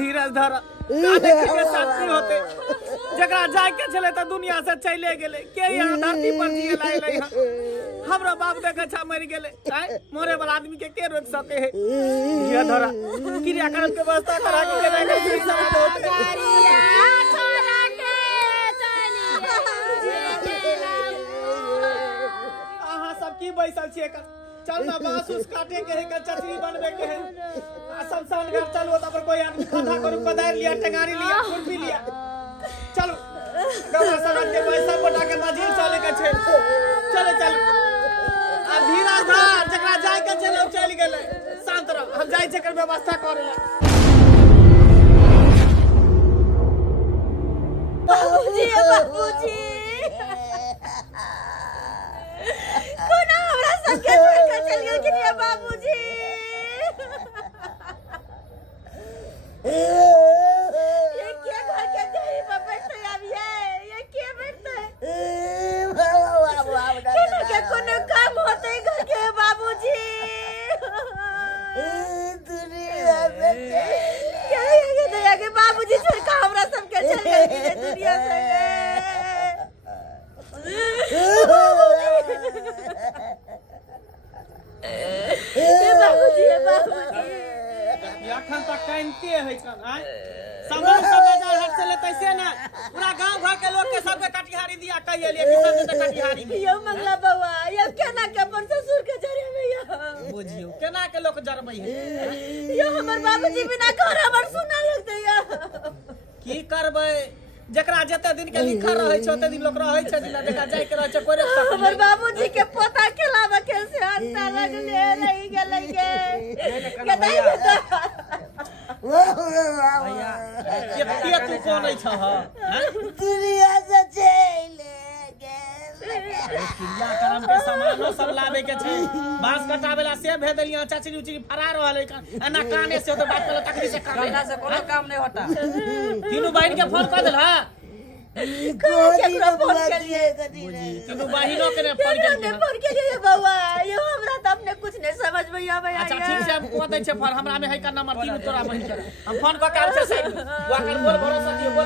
धीरज धर के साथी होते जकरा जाय के चले त दुनिया से चले गेले के यहाँ धरती पर जिए लागे हमरा बाप देखे छा मर गेले मोरे वाला आदमी के रोक सके है ये धरा क्रियाक्रम के व्यवस्था करा के अहाँ सब की बैसल छिए चल ना बांस उस काटे के है के चटनी बनवे के है शमशान घर चलो त पर कोई आदमी खड़ा करू पधार लिया टंगारी लिया खुरपी लिया चलो गवा समाज के पैसा पटा के मजील चले के छे चलो चलो आ धीरज धर जकरा जाय के चले चल गेले शांत रह हम जाय छे कर व्यवस्था करेला बाबूजी कोना हमरा संगे के चल गेल कि ये बाबूजी ये के घर के देरी पर बैठे आबिए ये के बैठे के कोनो काम होते घर के बाबूजी दुनिया से ये दया के बाबूजी छोड़ के हमरा सब के चल गेल कि दुनिया से बाबूजी अखन तक कानते है कन आय सामान सब बाजार हाट से लेते से ना पूरा गांव घर के लोग के सबके कटिहारी दिया कहिए लिए कि सब से कटिहारी यो मंगला बउआ यो केना के अपन ससुर के जरे में यो बुझियो केना के लोग जरबै है यो हमर बाबूजी बिना घर हमर सुना लगते यो की करबै जकरा जते दिन के लिखा रहै छै ओते दिन लोग रहै छै जिला जकरा जाय के रहै छै कोइ रख सकै हमर बाबूजी के पोता खेलाबे के से हत्ता लगले नहीं गेलै के भैया के तू कोनै छ ह दुनिया से चले गेल किया करम के सामानो सब लावे के छै बांस कटावेला से भेदलिया चाचरी उचरी फरार रहले एना काने से तो बात कर तकरी से काम से कोनो काम नहीं होता तीनों बहन के फोन कर देल हा केकरो फोन के लिए तीनों बहनों के फोन के लिए बउआ यो हमरा त अपने कुछ नहीं समझ में आवे अच्छा ठीक से हम को दै छै फोन हमरा में है का नंबर तीन तोरा बहन के हम फोन क के आबै छै साइड वा कर बोल भरोसा दियो हम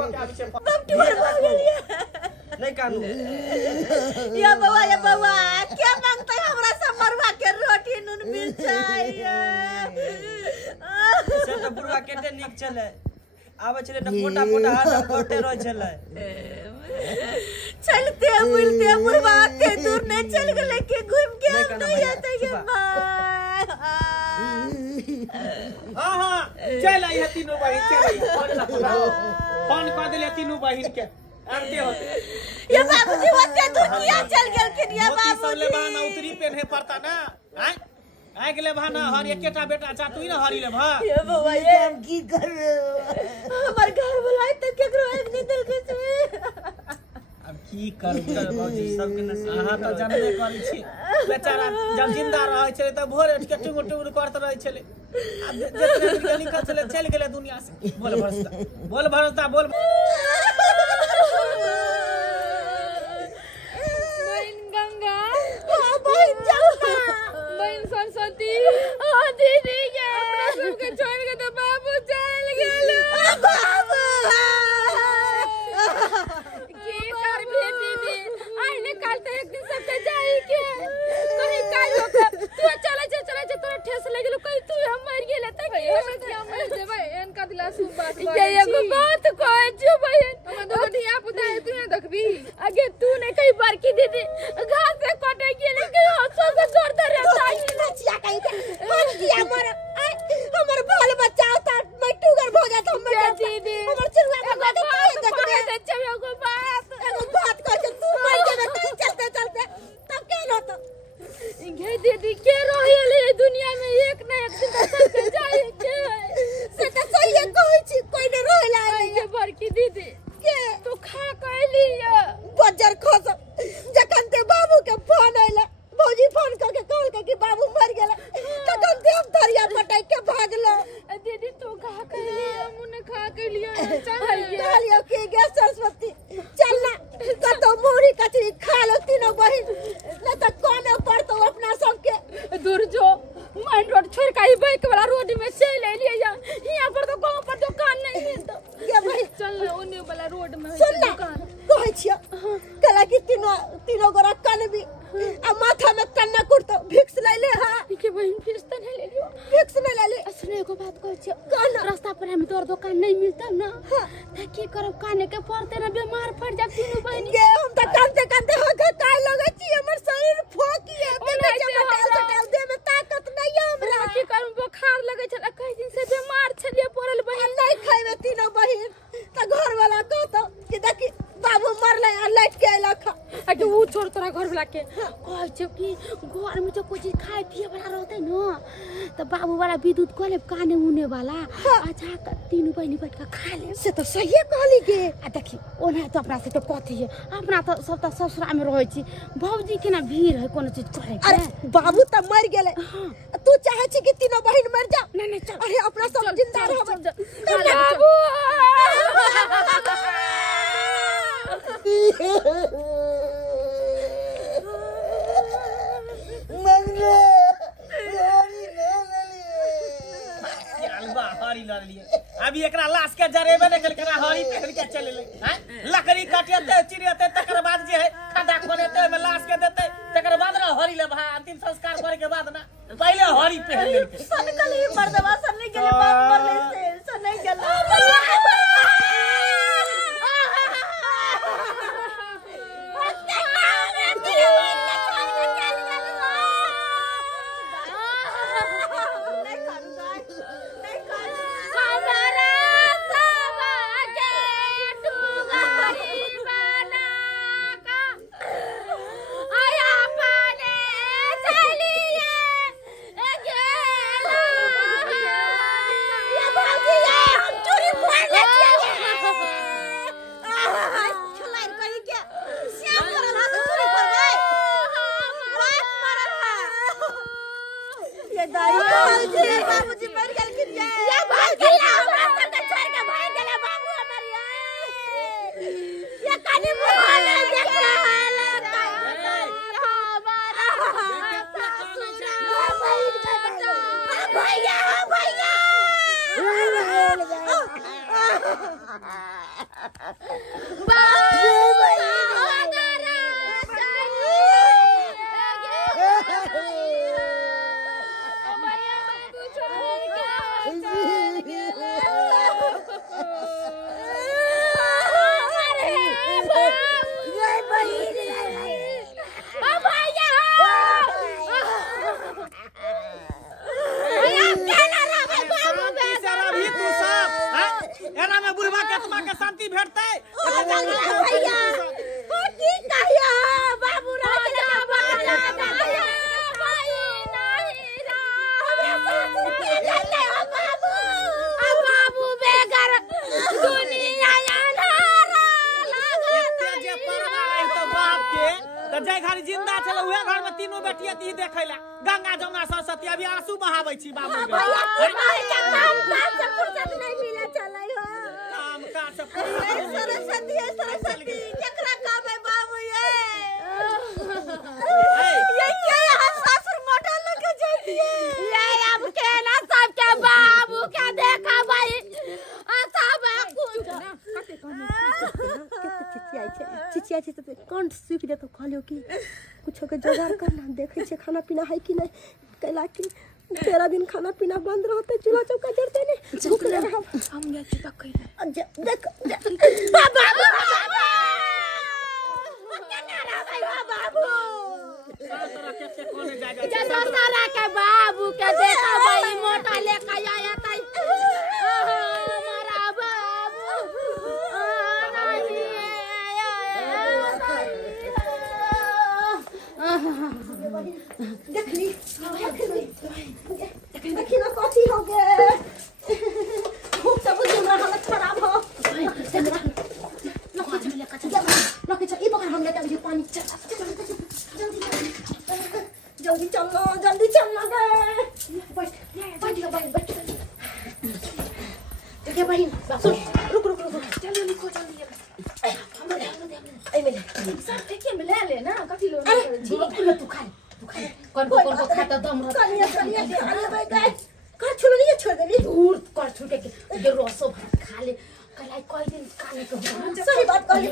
क के आबै छै तब टूर भाग गेलिए नहीं कानू या बउआ क्या मांगते हमरा सब मरवा के रोटी नून मिर्चाई से त बुढ़वा केते निक चले आवे चले त मोटा मोटा हाथ कोटे रह चले चलते मिलते बुढ़वा के दूर नहीं चल गले के घूम के नहीं आते के हां हां चल आई तीनों बहन चल आई फोन क देले तीनों बहन के आते होते ये बाबूजी ओते दूर किया चल गेल के ये बाबूजी बाना उतरी पेन्हे पड़ता ना हैं आइ गेले भाना हर एकेटा बेटा चा तू ना हरी ले भा ये बउआ ये हम की कर हमर घर बुलाए त केकरो एक नहीं दिल के से अब की करबे भौजी सबके न अहाँ त जानबे करै छी बेचारा जब जिंदा रहै छै त भोरे उठ के टुगुर टुगुर करत रहै छले अब जेतने निकल चले चल गेले दुनिया से बोल भरोसा बोल बहन गंगा हां बहन चलना बहन सरस्वती हां दीदी के हमरा सबके छोड़ के तो बाबू चल गेल बाबू की कर भी दीदी आइने काल त एक दिन सबके जाई के कहीं काल लोग तू चले तोरा ठेस लगलो कहीं तू हम मर गेले त हम क्या मर जेबै एनका दिला सु बात कर ये एगो बात कह जो बहन हम दो धिया पुता है तू न देखबी आगे तू ने कई बार की दीदी घास से कटे गेले के हंसो से जोर दे रहता है नचिया कहीं के हम किया हमर बाल बच्चा होता मैं टूगर हो जाता हम दीदी हमर चिड़वा भगा के देख रे एगो बात कर के तू मर गेले चलते तब के होता घे दीदी के रहले दुनिया में एक ना एक दिन सबके जाए के से त सही कहै छी कोई न रहला ये बड़की दीदी के तू खा कहली बजर खस जखन ते बाबू के फोन आइला भौजी फोन करके कहल कि बाबू मर गेला तखन देव धरिया पटाई के भागलो दीदी तू खा कहली मुने खा कहली चल कहलियो कि गे सरस्वती चल ना कतो मुड़ी कचरी खा लो तीनों बहिन न त कोने पड़तो अपना सबके दूर जो मेन रोड छोड़ के ई बाइक वाला रोड में चल एलिए यहाँ पर तो गांव पर दुकान नहीं है तो ये भाई चल ओने वाला रोड में सुन ना कहै छियै कला की तीनों गोरा कान भी आ माथा में तन्ना कुर्ता भिक्स ले ले हां के बहन फिक्स तो नहीं ले लियो भिक्स नहीं ले ले असने को बात कहै छियै कहना रास्ता पर हम तोर दुकान नहीं मिलता ना त की करब काने के पड़ते ना बीमार पड़ जा तीनों बहन गे हम त कांते हक काय लगे छी हमर शरीर फोकी है देखे चमटाल दे में ताकत नहीं है हमरा की करब बुखार लगे छ कई दिन से बीमार छलिए पड़ल बहन नहीं खाइबे तीनों बहन त घर वाला कहतो कि देखी बाबू मरले आ लट के अइला खा अगे वो छोड़ तोरा घर वाला के कहै छ कि घर में जो कुछ खाए पिए वाला रहते न तो बाबू वाला विद्युत कोले काने उने वाला अच्छा का तीनों बहनी बैठ के खा ले से तो सही कहली गे आ देखी ओना तो अपना से तो कथी है अपना तो सब तो ससुरा में रहै छी भौजी के ना भीड़ है कोनो चीज करे के अरे बाबू त मर गेले तू चाहे छी कि तीनों बहन मर जा नहीं चल अरे अपना सब जिंदा रहब बाबू मंगले हरी लड़ लिए अभी एकरा लाश के जरेबे नहीं कल करा हरी पहन के चले ले हैं लकड़ी काटियते चिरियते तकर बाद जे है खड्डा खोदेते में लाश के देते तकर बाद ना हरी ले भा अंतिम संस्कार करे के बाद ना पहले हरी पहन ले सन कल ही मर्दवा सन नहीं गेले बाप मरले से सन नहीं गेले बाबूजी मर गेल कि ये भाग गेला हमरा सब के छोड़ के भाग गेला बाबू हमर ये कानी मोहले देख हाल भैया शांति भेटते भैया की कहिया बाबू बाबू बेगर दुनिया तो जय घर जिंदा चल उहे घर में तीनों बेटिया ती देखे ला गंगा जमुना सरस्वती अभी आंसू बहावे छी बाबू सरस्वती केकरा कहबै बाबू ये ससुर मोटा लग जाइए ये अब के ना सब के बाबू के देखा भाई सब चिचिया छै त कंठ सूख जेतो कहलियो कि कुछो के जोगाड़ करना देखे छे खाना पीना है कि नहीं कैला कि 13 दिन खाना पीना बंद रहते चूल्हा चौका जरते नहीं भूख ले रहा हम गए छी तक कह देख बाबू बाबू सारा के बाबू के देखा भाई मोटा लेके आया तई हमारा बाबू देखली देखी ना कथी हो गए खूब सब हमरा हालत खराब हो लके चल ई पकड़ हम लेते हैं पानी जल्दी चलो गए बैठ देखिए बहन सुन रुक चलो निको जल्दी सब देखिए मिला ले ना कथी लो तू खा कौन खाता दम अरे भाई गए कर छोड़ नहीं छोड़ दे दूर कर छूटे के ये रसो भात खा ले कलाई कोई दिन खाने को सही बात कहली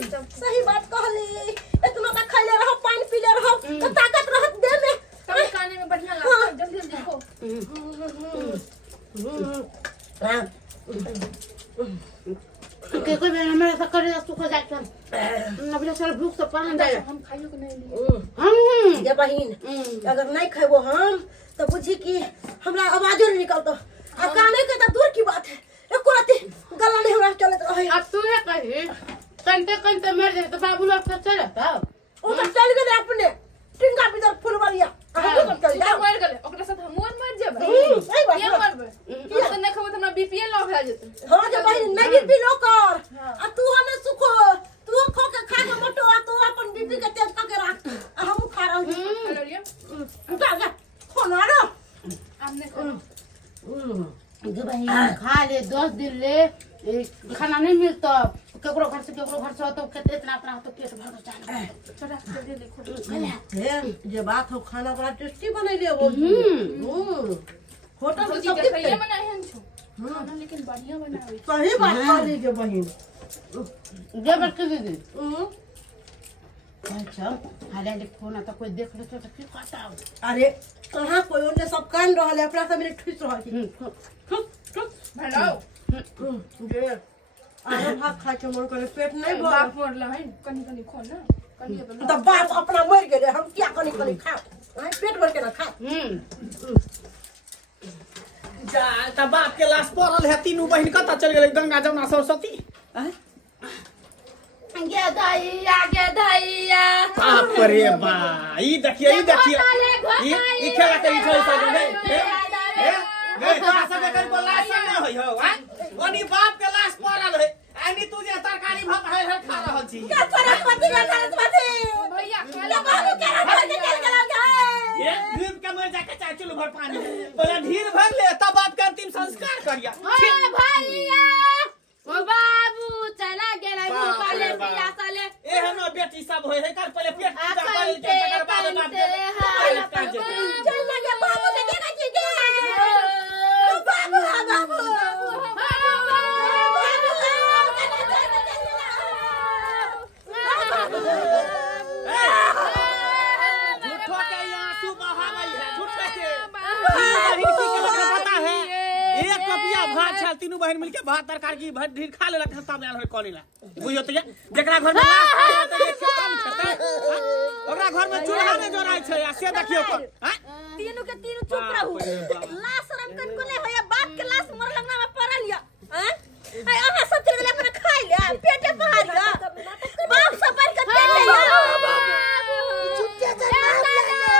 इतना का खा ले रहो पानी पी ले रहो तो ताकत रहत दे में तब खाने में बढ़िया लगता है जल्दी जल्दी खो के कोई मेरा हमारा सकर सुख जाता अब ले चल भूख से पान जाए हम खाइयो के नहीं लिए हम ये बहिन अगर नहीं खेबो हम तो बुझी कि हमरा आवाजो नहीं निकलतो आ काने के तो दूर की बात है एको राती गला नहीं हमरा चलत रहे अब तू है कहीं कंटे मर जाए तो बाबू लोग तो चलता ओ तो चल गए अपने टिंगा भीतर फुलवरिया हम तो चल जा जाओ मर गेले ओकरा साथ हम मर जेबै सही बात ये मरबै तो नहीं खबो त हमरा बीपीएल लॉक भए जेतै हां जे बहिन नहीं भी लो कर आ तू हने सुखो तू खो के खा के मोटो आ तू अपन बीपी के तेज करके रख आ हम खा रहो हेलो रिया जा खो ना रो हमने खो जो भाई खा ले 10 दिन ले खाना नहीं मिलता केकरो घर से तो खेते इतना अपना तो पेट भर के चाल छोड़ा जल्दी लिखो ये बात हो खाना बड़ा टेस्टी बनैले वो होटल में सब खाइए बनाए हैं छो खाना लेकिन बढ़िया बनावे सही बात कहली जे बहिन जबर के दीदी अच्छा हाले ले फोन तो कोई देख ले तो की कहता अरे कहां कोई ओने सब कान रहले अपना सब मेरे ठुस रहल भलो जे आरे भात खा के मन करे पेट नहीं भर बाप मरला है कनी कनी खो ना कनी तो बाप अपना मर गेले हम क्या कनी कनी खा पेट भर के ना खा जा त बाप के लाश पड़ल है तीनों बहन कत चल गेलै गंगा जमुना सरस्वती गे दैया बाप रे बा ई देखिए ई खेला के ई छै सब ए तोरा सब एकर को लाश नहीं होय हो ओनी बाप के लाश पड़ल है आनी तू जे तरकारी भात है खा रहल छी क्या सरस्वती का सरस्वती भैया ये बाबू के रख के चल गेल ये ढीर के मर जाके चाय चुल्लू भर पानी पहले ढीर भर ले तब बात के अंतिम संस्कार करिया भैया ओ बाबू चला गेलै भूखले पियासले एहनो बेटी सब होय है कर पहले पेट पूजा कर ले तकर बाद बाप चल लगे बाबू के देखा छी के बाबू बाबू झूठो के आंसू बहावै है झूठे के बहन की पता है एक कपिया भात छल तीनों बहन मिलके भात तरकारी भर ढीर खा लेलक खत्ता में होय कॉलेज ला बुझियो त जेकरा घर में लाश तो कम खेतै ओकरा घर में चूल्हा में जोराय छै आ से देखियो त तीनों के तीनों चुप रहू लाश शरम कन को ले होया बाप के लाश मर लगना में पड़ल या हैं आई अहाँ सब चीज ले अपने खाइ ले पेटे पहाड़िया बाप सब पर के तेल ले छुट्टे से मार ले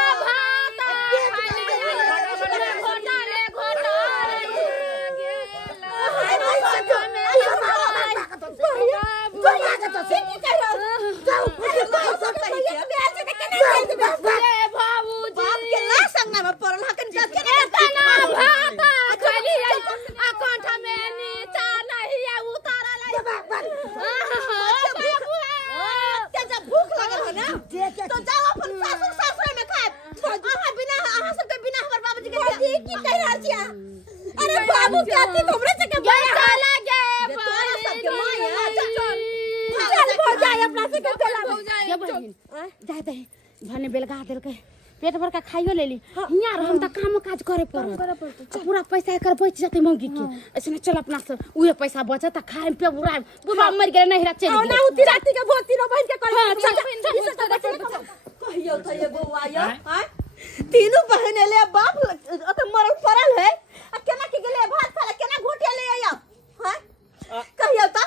भने बेलगा देलकै पेट भर का खाइयो लेली हियां हम त काम काज करे पड़त पूरा पैसा एकर बच जते मंगी के ऐसे चल अपना से उहे पैसा बचत त खाए पे बुरा बुढ़ा मर गेले नहीं रह चली ना उती राती के भोती नो बहन के कहियो त ये बउआ या हैं तीनों बहन ले बाप अत मरल पड़ल है आ केना के गेले भात खाले केना घोटे ले आया हैं कहियो त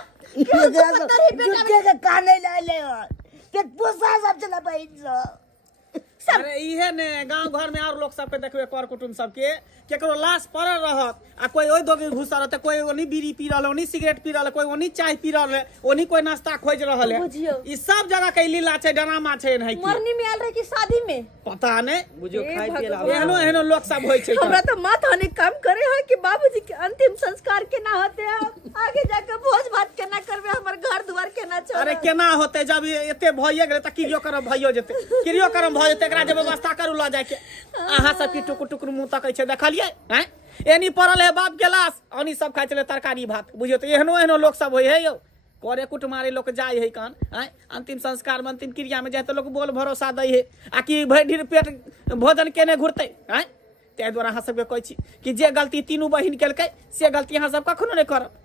झुके के काने ले ले पेट पोसा सब चला बहिन अरे इहे ने गांव घर में और लोग सब के देखबे कर कुटुंब सब के केकरो लाश पड़ल रहत आ कोई ओइ दोगे घुसा रहत कोई ओनी बीड़ी पी रहल ओनी सिगरेट पी रहल कोई ओनी चाय पी रहल ओनी कोई नाश्ता खोज रहल है ई सब जगह के लीला छै ड्रामा छै नहीं की मरनी में आल रहे की शादी में पता नहीं बुझियो खाइ पियला एहनो लोग सब होय छै हमरा त माथा ने काम करे है कि बाबूजी के अंतिम संस्कार केना होते है आगे जाके भोज भात केना करबे हमर घर दुआर केना छोड़ अरे केना होते जब एते भइए गेले त किरियो करब भइयो जेते किरियो करब भ जेते एकरा जे व्यवस्था करू ल जाय के अहाँ सब की टुकुर टुकुर मुंह तकै छै देखलिए हैं एनी पड़ल है बाप के लाश ओनी सब खाइ छले तरकारी भात बुझियो त एहनो लोग सब होय है यौ करे कुट मारे लोग जाय है कान हैं अंतिम संस्कार में अंतिम क्रिया में जाय त लोग बोल भरोसा दै है आ कि भरि दिन पेट भोजन केने घुरतै हैं तै द्वारा अहाँ सबके कहै छी कि जे गलती तीनू बहिन केलकै से गलती अहाँ सब कखनो नहि करब